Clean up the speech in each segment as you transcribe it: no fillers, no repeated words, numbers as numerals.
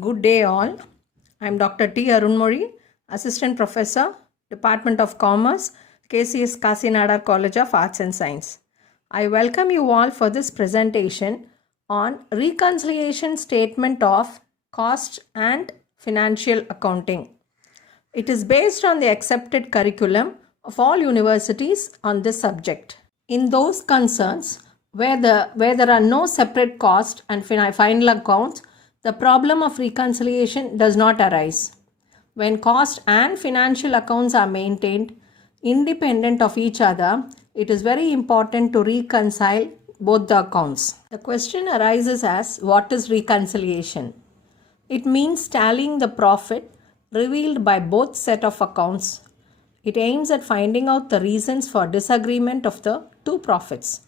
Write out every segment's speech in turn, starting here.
Good day, all. I am Dr. T. Arunmori, Assistant Professor, Department of Commerce, KCS Kasinadar College of Arts and Science. I welcome you all for this presentation on Reconciliation Statement of Cost and Financial Accounting. It is based on the accepted curriculum of all universities on this subject. In those concerns where there are no separate cost and final accounts, the problem of reconciliation does not arise. When cost and financial accounts are maintained independent of each other, it is very important to reconcile both the accounts. The question arises as, what is reconciliation? It means tallying the profit revealed by both set of accounts. It aims at finding out the reasons for disagreement of the two profits.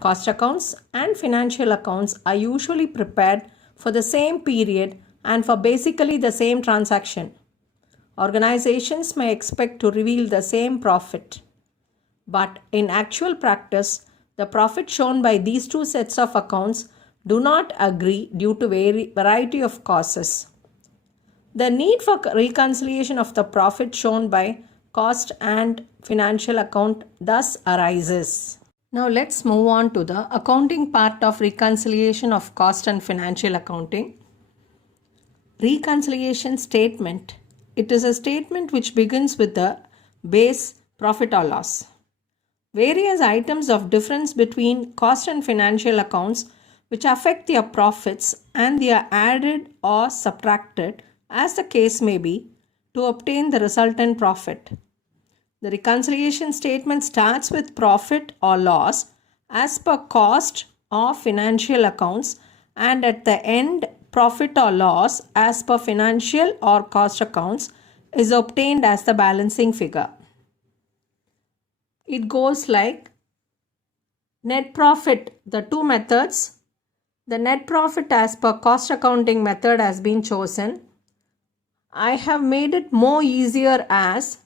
Cost accounts and financial accounts are usually prepared for the same period and for basically the same transaction. Organizations may expect to reveal the same profit, but in actual practice, the profit shown by these two sets of accounts do not agree due to variety of causes. The need for reconciliation of the profit shown by cost and financial account thus arises. Now let's move on to the accounting part of reconciliation of cost and financial accounting. Reconciliation statement. It is a statement which begins with the base profit or loss. Various items of difference between cost and financial accounts which affect their profits, and they are added or subtracted as the case may be to obtain the resultant profit. The reconciliation statement starts with profit or loss as per cost of financial accounts, and at the end, profit or loss as per financial or cost accounts is obtained as the balancing figure. It goes like net profit, the two methods. The net profit as per cost accounting method has been chosen. I have made it more easier as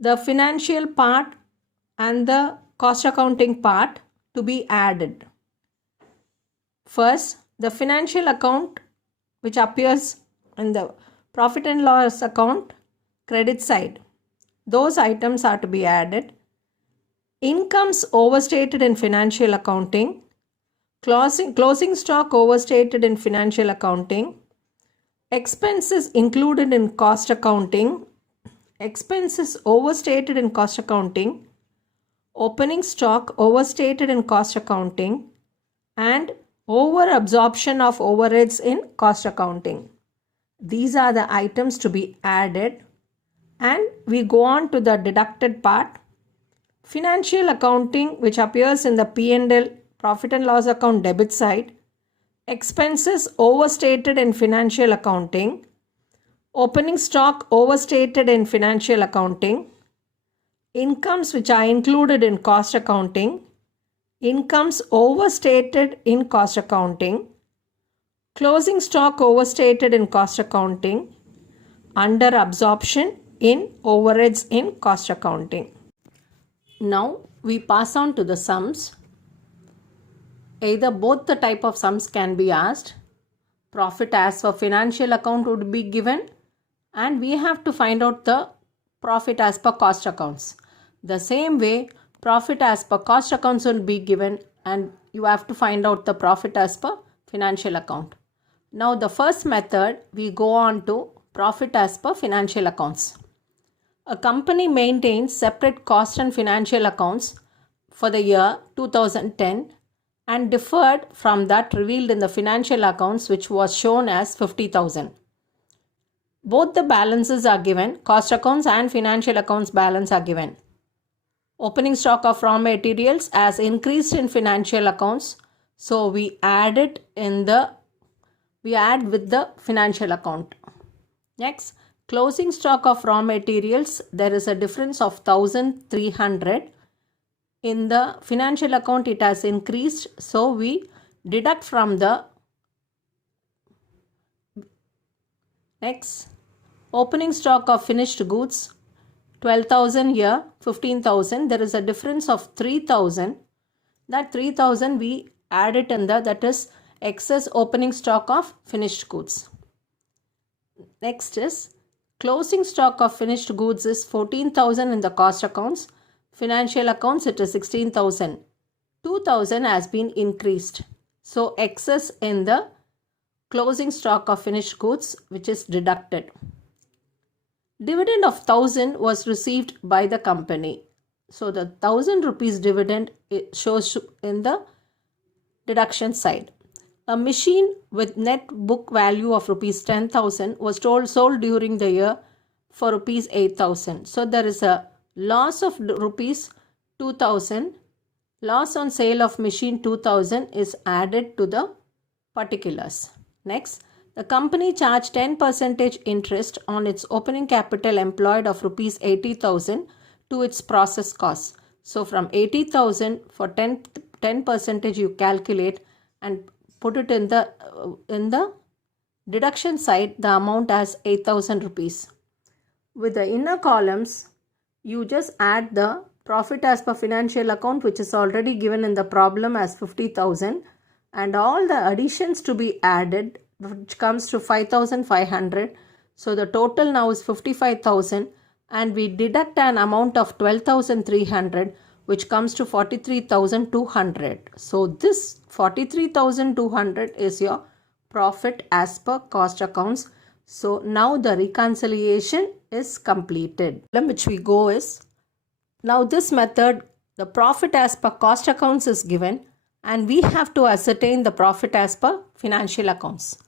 the financial part and the cost accounting part to be added. First, the financial account which appears in the profit and loss account credit side. Those items are to be added. Incomes overstated in financial accounting. Closing stock overstated in financial accounting. Expenses included in cost accounting. Expenses overstated in cost accounting, opening stock overstated in cost accounting, and over absorption of overheads in cost accounting. These are the items to be added, and we go on to the deducted part. Financial accounting, which appears in the P&L profit and loss account debit side. Expenses overstated in financial accounting. Opening stock overstated in financial accounting. Incomes which are included in cost accounting. Incomes overstated in cost accounting. Closing stock overstated in cost accounting. Under absorption in overheads in cost accounting. Now we pass on to the sums. Either both the type of sums can be asked. Profit as for financial account would be given, and we have to find out the profit as per cost accounts. The same way, profit as per cost accounts will be given, and you have to find out the profit as per financial account. Now the first method, we go on to profit as per financial accounts. A company maintains separate cost and financial accounts for the year 2010 and differed from that revealed in the financial accounts, which was shown as 50,000. Both the balances are given, cost accounts and financial accounts balance are given. Opening stock of raw materials has increased in financial accounts, so we add with the financial account. Next, closing stock of raw materials, there is a difference of 1,300. In the financial account it has increased, so we deduct from the next. Opening stock of finished goods, 12,000 here, 15,000. There is a difference of 3,000. That 3,000 we add it in that is excess opening stock of finished goods. Next is closing stock of finished goods is 14,000 in the cost accounts. Financial accounts it is 16,000. 2,000 has been increased. So excess in the closing stock of finished goods which is deducted. Dividend of 1,000 was received by the company. So the 1,000 rupees dividend it shows in the deduction side. A machine with net book value of rupees 10,000 was sold during the year for rupees 8,000. So there is a loss of rupees 2,000. Loss on sale of machine 2,000 is added to the particulars. Next, the company charged 10% interest on its opening capital employed of rupees 80,000 to its process costs. So from 80,000 for 10% you calculate and put it in the deduction side, the amount as 8,000 rupees. With the inner columns, you just add the profit as per financial account which is already given in the problem as 50,000 and all the additions to be added which comes to 5,500. So the total now is 55,000 and we deduct an amount of 12,300 which comes to 43,200. So this 43,200 is your profit as per cost accounts. So now the reconciliation is completed. Which we go is, now this method, the profit as per cost accounts is given and we have to ascertain the profit as per financial accounts.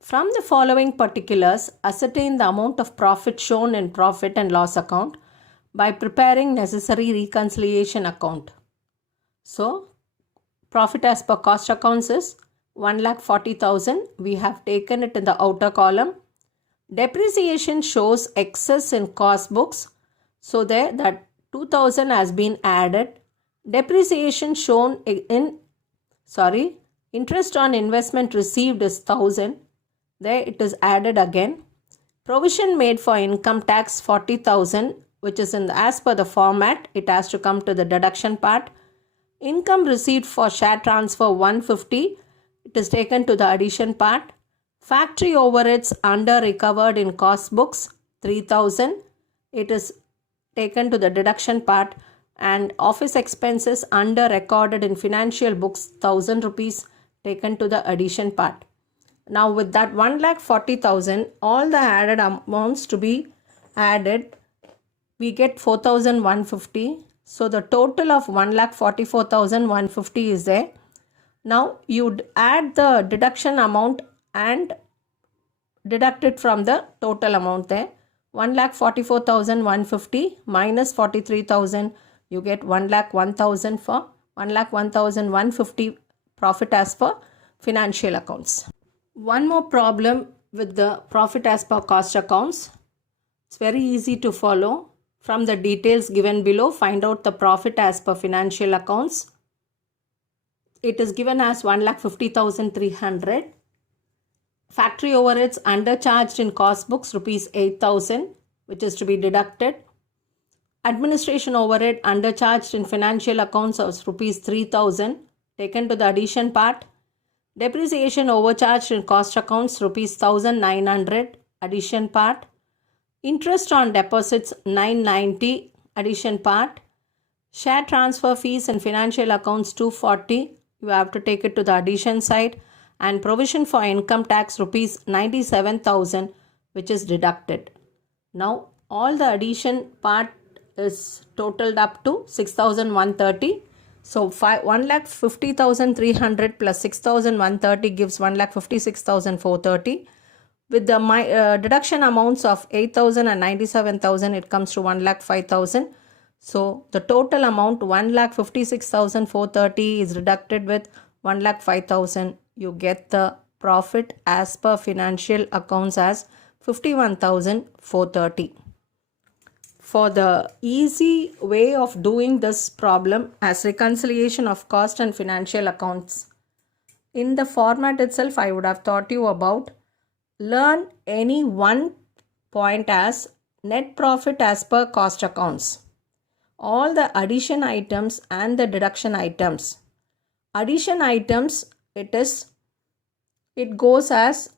From the following particulars, ascertain the amount of profit shown in profit and loss account by preparing necessary reconciliation account. So, profit as per cost accounts is 1,40,000. We have taken it in the outer column. Depreciation shows excess in cost books. So, there that 2,000 has been added. Depreciation shown interest on investment received is 1,000. There it is added again. Provision made for income tax 40,000, which is as per the format, it has to come to the deduction part. Income received for share transfer 150, it is taken to the addition part. Factory overheads under recovered in cost books 3,000, it is taken to the deduction part. And office expenses under recorded in financial books 1,000 rupees taken to the addition part. Now with that 1,40,000, all the added amounts to be added, we get 4,150. So the total of 1,44,150 is there. Now you add the deduction amount and deduct it from the total amount there. 1,44,150 minus 43,000, you get 1,01,000 for 1,01,150 profit as per financial accounts. One more problem with the profit as per cost accounts. It's very easy to follow. From the details given below, find out the profit as per financial accounts. It is given as 1,50,300. Factory overheads undercharged in cost books rupees 8,000, which is to be deducted. Administration overhead undercharged in financial accounts of rupees 3,000, taken to the addition part. Depreciation overcharged in cost accounts rupees 1,900, addition part. Interest on deposits 990, addition part. Share transfer fees in financial accounts 240, you have to take it to the addition side. And provision for income tax rupees 97,000, which is deducted. Now all the addition part is totaled up to 6,130. So 1,50,300 plus 6,130 gives 1,56,430. With the deduction amounts of 8,000 and 97,000, it comes to 1,05,000. So the total amount 1,56,430 is deducted with 1,05,000. You get the profit as per financial accounts as 51,430. For the easy way of doing this problem as reconciliation of cost and financial accounts, in the format itself I would have taught you about learn any one point as net profit as per cost accounts. All the addition items and the deduction items. Addition items, it is it goes as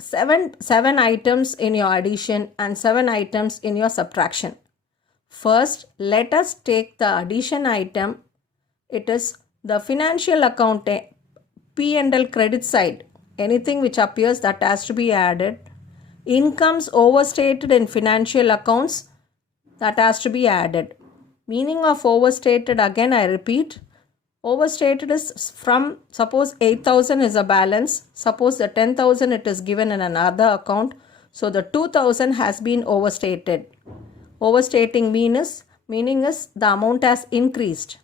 seven items in your addition and 7 items in your subtraction. First, let us take the addition item. It is the financial account P&L credit side. Anything which appears that has to be added. Incomes overstated in financial accounts, that has to be added. Meaning of overstated, again I repeat, overstated is from, suppose 8,000 is a balance, suppose the 10,000 it is given in another account, so the 2,000 has been overstated. Overstating meaning is the amount has increased.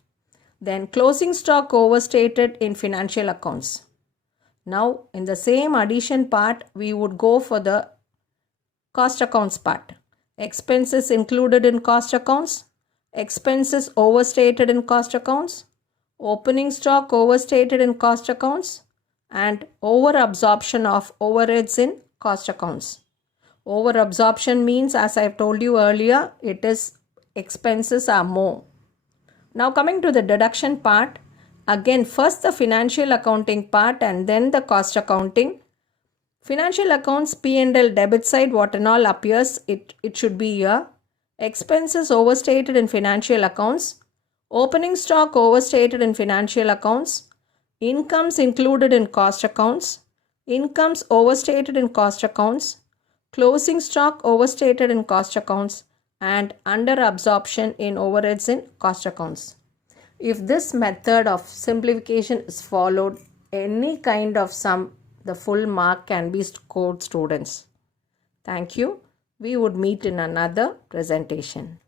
Then closing stock overstated in financial accounts. Now in the same addition part, we would go for the cost accounts part. Expenses included in cost accounts, expenses overstated in cost accounts, opening stock overstated in cost accounts, and over absorption of overheads in cost accounts. Over absorption means, as I have told you earlier, it is expenses are more. Now coming to the deduction part, again first the financial accounting part and then the cost accounting. Financial accounts P&L debit side, what and all appears, it should be here. Expenses overstated in financial accounts, opening stock overstated in financial accounts, incomes included in cost accounts, incomes overstated in cost accounts, closing stock overstated in cost accounts, and under absorption in overheads in cost accounts. If this method of simplification is followed, any kind of sum, the full mark can be scored, students. Thank you. We would meet in another presentation.